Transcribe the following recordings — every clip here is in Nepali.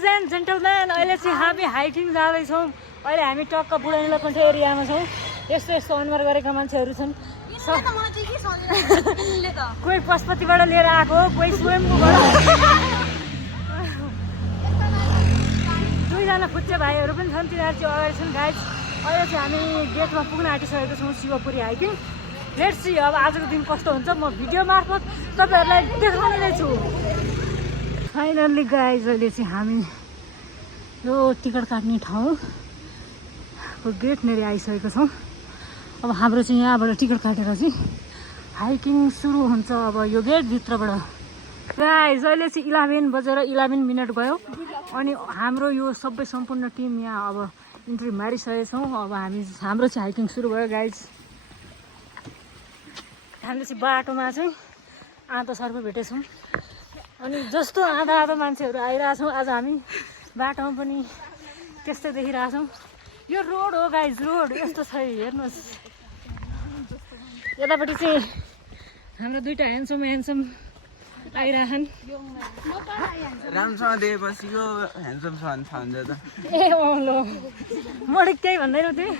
लेडिज एन्ड जेन्टलम्यान अहिले चाहिँ हामी हाइकिङ जाँदैछौँ। अहिले हामी टक्क बुढानीलकण्ठ एरियामा छौँ। यस्तो यस्तो अनुहार गरेका मान्छेहरू छन्। कोही पशुपतिबाट लिएर आएको, कोही स्वयम्भूबाट। दुईजना फुच्चे भाइहरू पनि छन्, तिनीहरू चाहिँ अगाडि छन्। गाइज अहिले चाहिँ हामी गेटमा पुग्न आँटिसकेको छौँ शिवपुरी हाइकिङ। लेट्स सी अब आजको दिन कस्तो हुन्छ, म भिडियो मार्फत तपाईँहरूलाई देखाउने नै छु। फाइनल्ली गाइज अहिले चाहिँ हामी यो टिकट काट्ने ठाउँको गेटनेरि आइसकेको छौँ। अब हाम्रो चाहिँ यहाँबाट टिकट काटेर चाहिँ हाइकिङ सुरु हुन्छ। अब यो गेटभित्रबाट गाइज अहिले चाहिँ 11 बजेर 11 मिनट गयो अनि हाम्रो यो सबै सम्पूर्ण टिम यहाँ अब इन्ट्री मारिसकेको छौँ। अब हाम्रो चाहिँ हाइकिङ सुरु भयो। गाइज हामीले चाहिँ बाटोमा चाहिँ आधा सर्प भेटेछौँ अनि जस्तो आधा आधा मान्छेहरू आइरहेछौँ। आज हामी बाटोमा पनि त्यस्तै देखिरहेछौँ। यो रोड हो गाइज, रोड यस्तो छ हेर्नुहोस्। यतापट्टि चाहिँ हाम्रो दुईवटा ह्यान्डसम आइरहन्। राम्रोसँग दिएपछि यो ह्यान्डसम छ भने थाहा हुन्छ त। ए ओलो मैले केही भन्दैनौ तिमी?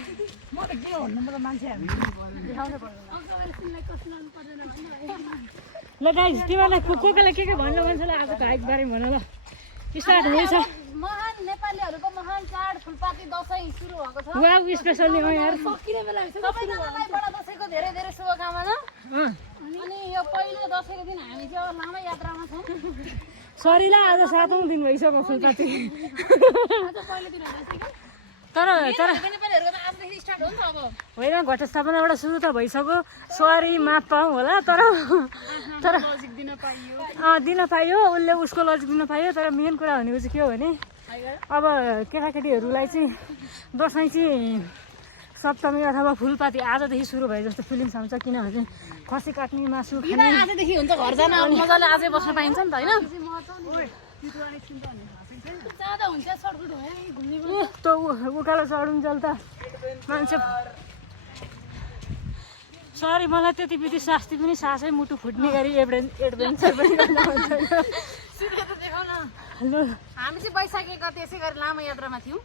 ल गाइज तिमीहरूलाई कोले के भन्नु मन छ ल आजको हाइक बारेमा भन ल। स्टार्ट हुँदैछ। महान नेपालीहरूको महान चाड फुलपाती दसैँ सुरु भएको छ। वाउ स्पेशली हो यार। सकिने बेला हुन्छ। सबैजनालाई बडा दसैँको धेरै धेरै शुभकामना। अनि यो पहिलो दसैँको दिन हामी चाहिँ अब लामो यात्रामा छौँ। सरी ल आज 7औं दिन भइसक्यो फुलपाती। आज पहिलो दिन हो तर नेपालीहरूको त आजदेखि स्टार्ट हो नि त। अब होइन घटस्थापनाबाट सुरु त भइसक्यो। सरी माफ पाऊँ होला तर लजिक दिन पाइयो। दिन पाइयो, उसले उसको लजिक दिन पाइयो। तर मेन कुरा भनेको चाहिँ के हो भने अब केटाकेटीहरूलाई चाहिँ दसैँ चाहिँ सप्तमी अथवा फुलपाती आजदेखि सुरु भए जस्तो फिलिङ्स आउँछ। किनभने चाहिँ खसी काट्ने, मासु खाने आजदेखि हुन्छ। घर जान मजाले आजै बस्न पाइन्छ नि त होइन। जाँदा हुन्छ सर्टकट भयो घुम्ने। त उकालो चढुन्जेल त मान्छे। सरी मलाई त्यति बिति शास्ति पनि सासै मुटु फुट्ने गरी एडभेन्चर पनि गर्न मन छैन। हामी चाहिँ वैशाख 1 गते यसै गरी लामो यात्रामा थियौँ।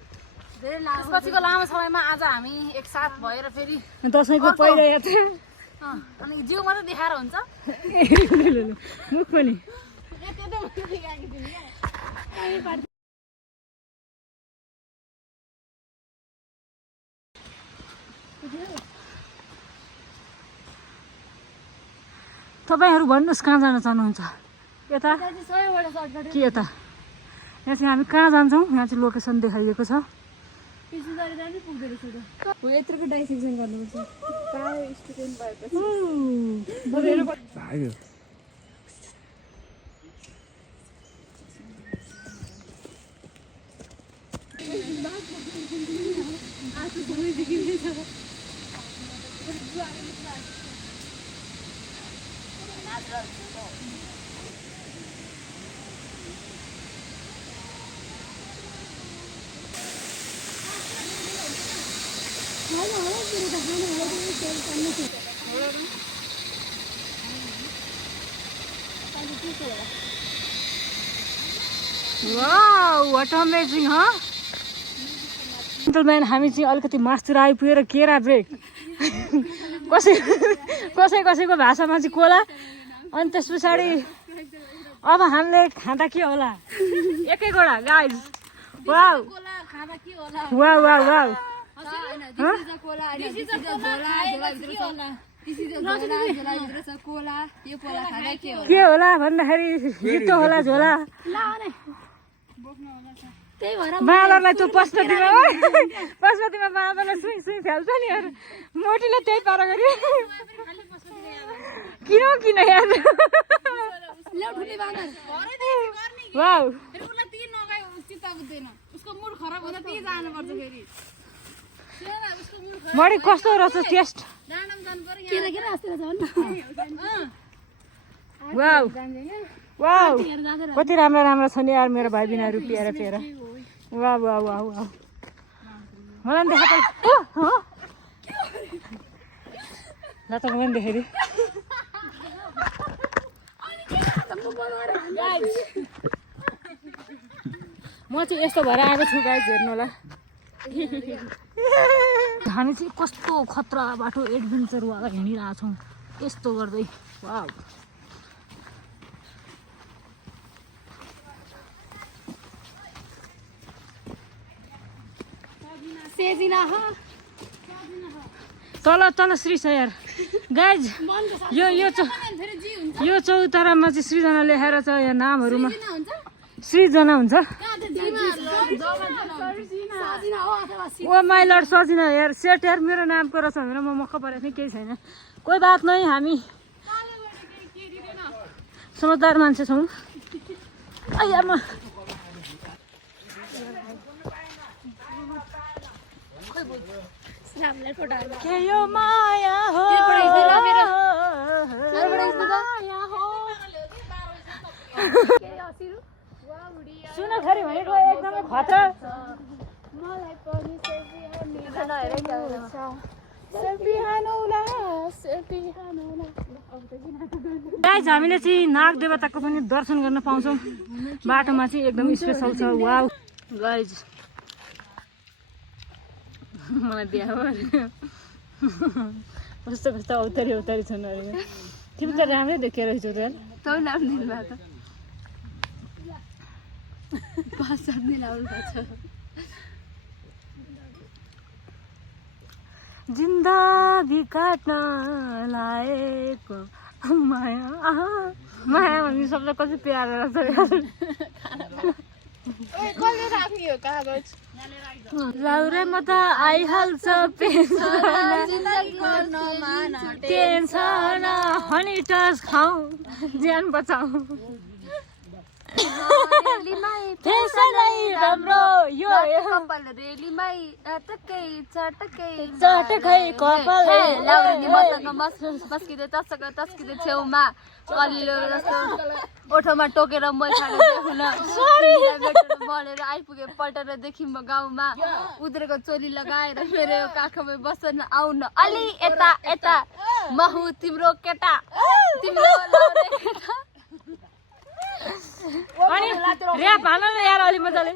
धेरै लामो त्यसपछिको लामो समयमा आज हामी एकसाथ भएर फेरि दसैँको पहिलो यात्रा अनि जिउ मात्रै देखाएर हुन्छ। मुख पनि तपाईँहरू भन्नुहोस् कहाँ जान चाहनुहुन्छ? यता कि यता? यहाँ चाहिँ हामी कहाँ जान्छौँ? यहाँ चाहिँ लोकेसन देखाइएको छ। यत्रोको डाइसेक्सन गर्नुपर्छ। स्टुडेन्ट भएपछि वाउ व्हाट अमेजिङ ह। जेन्टलम्यान हामी चाहिँ अलिकति मासतिर आइपुगेर केरा ब्रेक। कसैको भाषामा चाहिँ कोला। अनि त्यस पछाडि अब हामीले खाँदा के होला? एकै गोडा guys. Wow wow wow wow के होला भन्दाखेरि जित्तो होला झोला। बाँदरलाई त्यो पशुपतिमा बाँदरलाई सुई फ्याल्छ नि यार। मोटीले त्यही पारा गरी किन यार। वाउ मडी कस्तो रहेछ टेस्ट? वाउ वाउ कति राम्रो छ नि यार मेरो भाइ बिनाहरू पिएर। वाउ वाउ वाउ वाउ मलाई पनि देखा त। ल त मलाई पनि देखेँ। म म चाहिँ यस्तो भएर आएको छु गाइज हेर्नु होला हामी चाहिँ कस्तो खतरा बाटो एडभेन्चरवाला हिँडिरहेको छौँ यस्तो गर्दै वाउ तल तल श्री छ यार गाइज यो चौतारामा चाहिँ सृजना लेखाएर छ यहाँ नामहरूमा सृजना हुन्छ ओ माइ लर्ड सजिना यार सेट यार मेरो नामको रहेछ भनेर म मक्क परेको थिएँ केही छैन कोही बात नै हामी समझदार मान्छे छौँ आमा के यो माया हो सुन खरी भनेको एकदमै खतरा गाइज हामीले चाहिँ नाग देवताको पनि दर्शन गर्न पाउँछौँ बाटोमा चाहिँ एकदम स्पेसल छ वाउ गाइज मलाई बिहा भयो कस्तो कस्तो औतारी छन् अरे तिमी त राम्रै देखेर रहेछौ त तँ नाम दिनुभएको त 5-7 दिन आउनुपर्छ जिन्दगी काट्न लाएको माया माया भन्ने शब्द कति प्यारो रहेछ लाउरे म त आइहाल्छ टेन्सन हनी टच खाऊ ज्यान बचाऊ राम्रो यो कपाल रेलीमै चटकै कपाल बस्किँदै तस्किँदै छेउमा कलिलो जस्तो ओठोमा टोकेर मै खाने बढेर आइपुगे पल्टेर देखि म गाउँमा उद्रेको चोली लगाएर फेरि काखमा बस्न आउन अलि यता यता महु तिम्रो केटा तिम्रो अनि र्याप हाल न यार अलि मजाले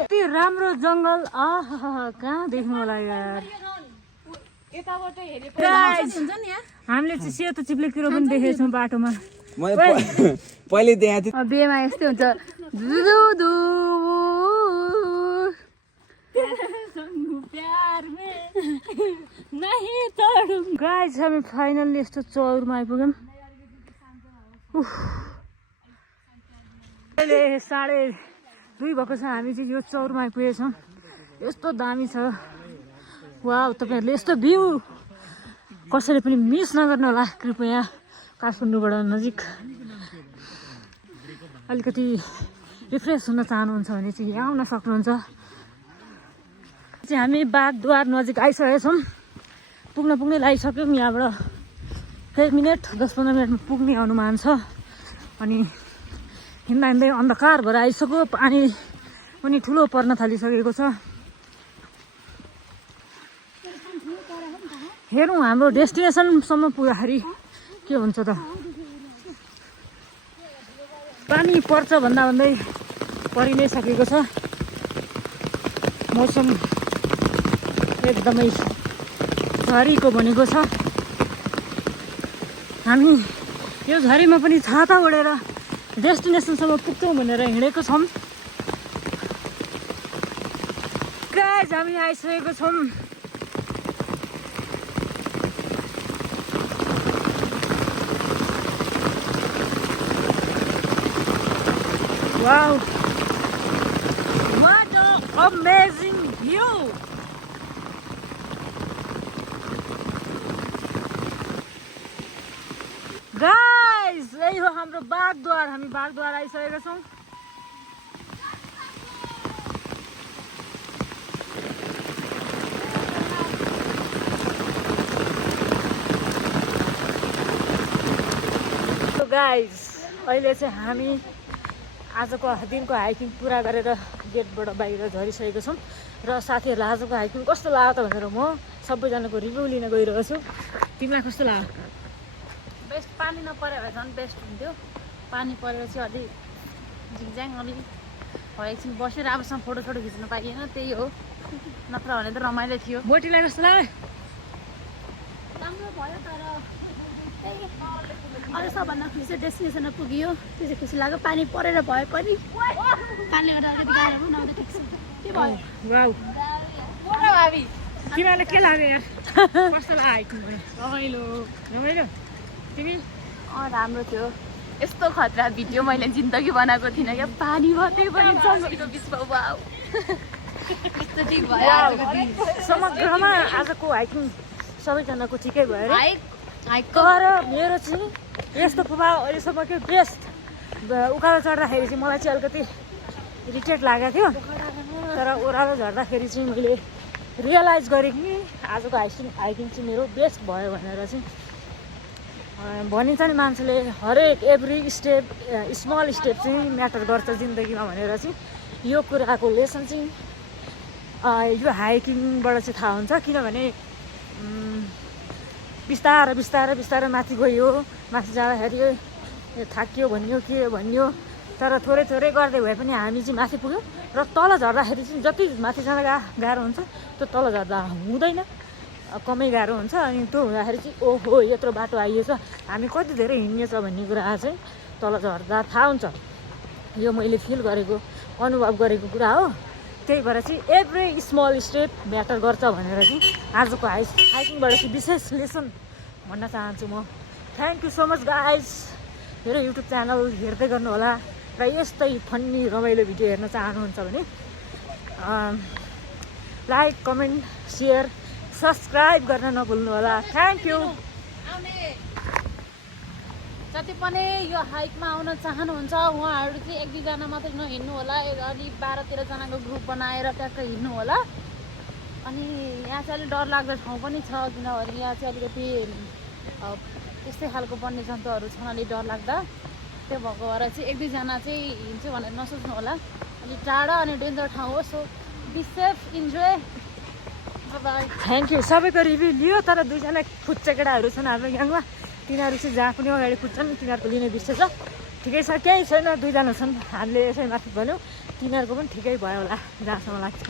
यति राम्रो जङ्गल कहाँ देख्नु होला यार हामीले चाहिँ सेतो चिप्ले किरो पनि देखेको छौँ बाटोमा पहिले देखाएको थिएँ बेमा यस्तै हुन्छ गाइज हामी फाइनल्ली यस्तो चौरमा आइपुग्यौँ अहिले 2:30 भएको छ हामी चाहिँ यो चौरमा आइपुगेछौँ यस्तो दामी छ वाउ तपाईँहरूले यस्तो भ्यू कसैले पनि मिस नगर्नु होला कृपया काठमाडौँबाट नजिक अलिकति रिफ्रेस हुन चाहनुहुन्छ भने चाहिँ यहाँ आउन सक्नुहुन्छ चाहिँ हामी बागद्वार नजिक आइसकेका छौँ पुग्नै लागिसक्यौँ यहाँबाट 1 मिनट 10-15 मिनटमा पुग्ने अनुमान छ अनि हिँड्दै अन्धकार भएर आइसक्यो पानी पनि ठुलो पर्न थालिसकेको छ हेरौँ हाम्रो डेस्टिनेसनसम्म पुग्दाखेरि के हुन्छ त पानी पर्छ भन्दै परि नै सकेको छ मौसम एकदमै झरीको बनेको छ हामी यो झरीमा पनि छाता ओढेर डेस्टिनेसनसम्म पुग्छौँ भनेर हिँडेको छौँ गाइज हामी आइसकेको छौँ wow what an amazing view guys यही हो हाम्रो बागद्वार हामी बागद्वार आइसकेका छौँ गाइज अहिले चाहिँ हामी आजको दिनको हाइकिङ पुरा गरेर गेटबाट बाहिर झरिसकेको छौँ र साथीहरूलाई आजको हाइकिङ कस्तो लाग्यो त भनेर म सबैजनाको रिभ्यू लिन गइरहेको छु तिमीलाई कस्तो लाग्यो बेस्ट पानी नपऱ्यो भए झन् बेस्ट हुन्थ्यो पानी परेर चाहिँ अलि झिङझ्याङ अलि हो एकछिन बसेर आफूसँग फोटो खिच्न पाइएन त्यही हो नत्र भने त रमाइलो थियो मोटीलाई कस्तो लाग्यो राम्रो भयो तर अरू सबभन्दा खुसी चाहिँ डेस्टिनेसनमा पुग्यो त्यो चाहिँ खुसी लाग्यो पानी परेर भए पनि पानीले गर्दा अलिकति गाह्रो भयो नभए ठिक छ के भयो वाउ भावी तिमीहरूलाई के लाग्यो यार कस्तो लाग्यो रमाइलो रमाइलो तिमी राम्रो थियो यस्तो खतरा भिडियो मैले जिन्दगी बनाएको थिइनँ क्या पानी मात्रै पनि जङ्गलको बिचमा वाउ यस्तो ठिक भयो समग्रमा आजको हाइकिङ सबैजनाको ठिकै भयो अरे हाइक तर मेरो चाहिँ यस्तो प्रभाव अहिलेसम्मकै बेस्ट उकालो चढ्दाखेरि चाहिँ मलाई चाहिँ अलिकति इरिटेट लागेको थियो तर ओह्रालो झर्दाखेरि चाहिँ मैले रियलाइज गरेँ कि आजको हाइकिङ चाहिँ मेरो बेस्ट भयो भनेर चाहिँ भनिन्छ नि मान्छेले हरेक एभ्री स्टेप स्मल स्टेप चाहिँ म्याटर गर्छ जिन्दगीमा भनेर चाहिँ यो कुराको लेसन चाहिँ यो हाइकिङबाट चाहिँ थाहा हुन्छ किनभने बिस्तारै बिस्तारै बिस्तारै माथि गयो माथि जाँदाखेरि थाकियो भन्यो के भन्यो तर थोरै थोरै गर्दै भए पनि हामी चाहिँ माथि पुग्यौँ र तल झर्दाखेरि चाहिँ जति माथि जाँदा गाह्रो हुन्छ त्यो तल झर्दा हुँदैन कमै गाह्रो हुन्छ अनि त्यो हुँदाखेरि चाहिँ ओहो यत्रो बाटो आइएछ हामी कति धेरै हिँड्नेछ भन्ने कुरा चाहिँ तल झर्दा थाहा हुन्छ यो मैले फिल गरेको अनुभव गरेको कुरा हो त्यही भएर चाहिँ एभ्री स्मल स्टेप म्याटर गर्छ भनेर चाहिँ आजको हाइकिङबाट चाहिँ विशेष लेसन भन्न चाहन्छु म thank you so much guys मेरो युट्युब च्यानल हेर्दै गर्नु होला र यस्तै फन्नी रमाइलो भिडियो हेर्न चाहनुहुन्छ भने लाइक कमेन्ट सेयर सब्सक्राइब गर्न नभुल्नु होला थ्याङ्क यू जति पनि यो हाइकमा आउन चाहनुहुन्छ उहाँहरू चाहिँ 1-2 जना मात्रै नहिँड्नु होला अलि 12-13 जनाको ग्रुप बनाएर ट्याक्क हिँड्नु होला अनि यहाँ चाहिँ अलिक डरलाग्दो ठाउँ पनि छ किनभने यहाँ चाहिँ अलिकति त्यस्तै खालको वन्यजन्तुहरू छन् अलिक डरलाग्दा त्यो भएको भएर चाहिँ 1-2 जना चाहिँ हिँड्छु भनेर नसोच्नु होला अलिक टाढा अनि डेन्जर ठाउँ हो so be safe enjoy bye thank you सबैको रिभ्यू लियो तर 2 जना खुच्चे केटाहरू छन् हाम्रो ग्याङमा तिनीहरू चाहिँ जहाँ पनि अगाडि कुद्छन् तिनीहरूको लिने बिर्सेछ ठिकै छ केही छैन 2 जना छन् हामीले यसै माथि भन्यौँ तिनीहरूको पनि ठिकै भयो होला जहाँसम्म लाग्छ